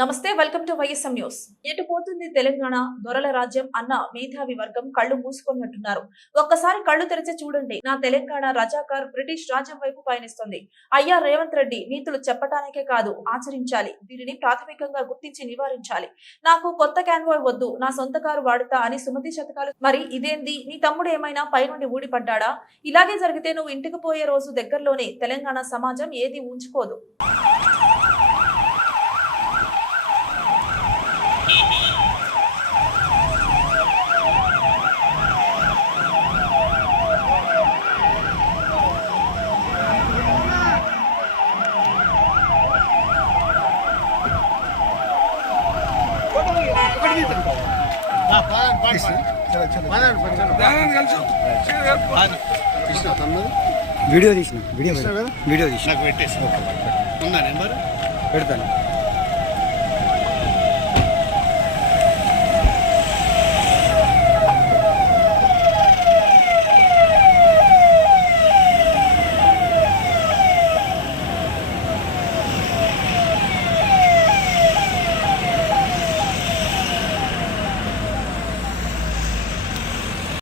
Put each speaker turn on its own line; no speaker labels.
నమస్తే welcome to YSM news. ఎటు పోతుంది తెలంగాణ? దొరల రాజ్యం అన్న మేధావి వర్గం కళ్ళు మూసుకున్నట్టున్నారు. ఒక్కసారి కళ్ళు తెరిచి చూడండి. నా తెలంగాణ రజాకార్ బ్రిటిష్ రాజ్యం వైపు పయనిస్తుంది. అయ్యా రేవంత్ రెడ్డి నీతులు చెప్పటానికే కాదు ఆచరించాలి. దీనిని ప్రాథమికంగా గుర్తించి నివారించాలి. నాకు కొత్త క్యాన్వాయ్ వద్దు నా సొంత కారు వాడుతా అని సుమతి శతకాలు. మరి ఇదేంది? నీ తమ్ముడు ఏమైనా పైనుండి ఊడిపడ్డాడా? ఇలాగే జరిగితే నువ్వు ఇంటికి పోయే రోజు దగ్గరలోనే తెలంగాణ సమాజం ఏది ఉంచుకోదు
వీడియో తీసిన వీడియో వీడియో తీసిన
నాకు పెట్టేసి ఉందా నెంబర్
పెడతాను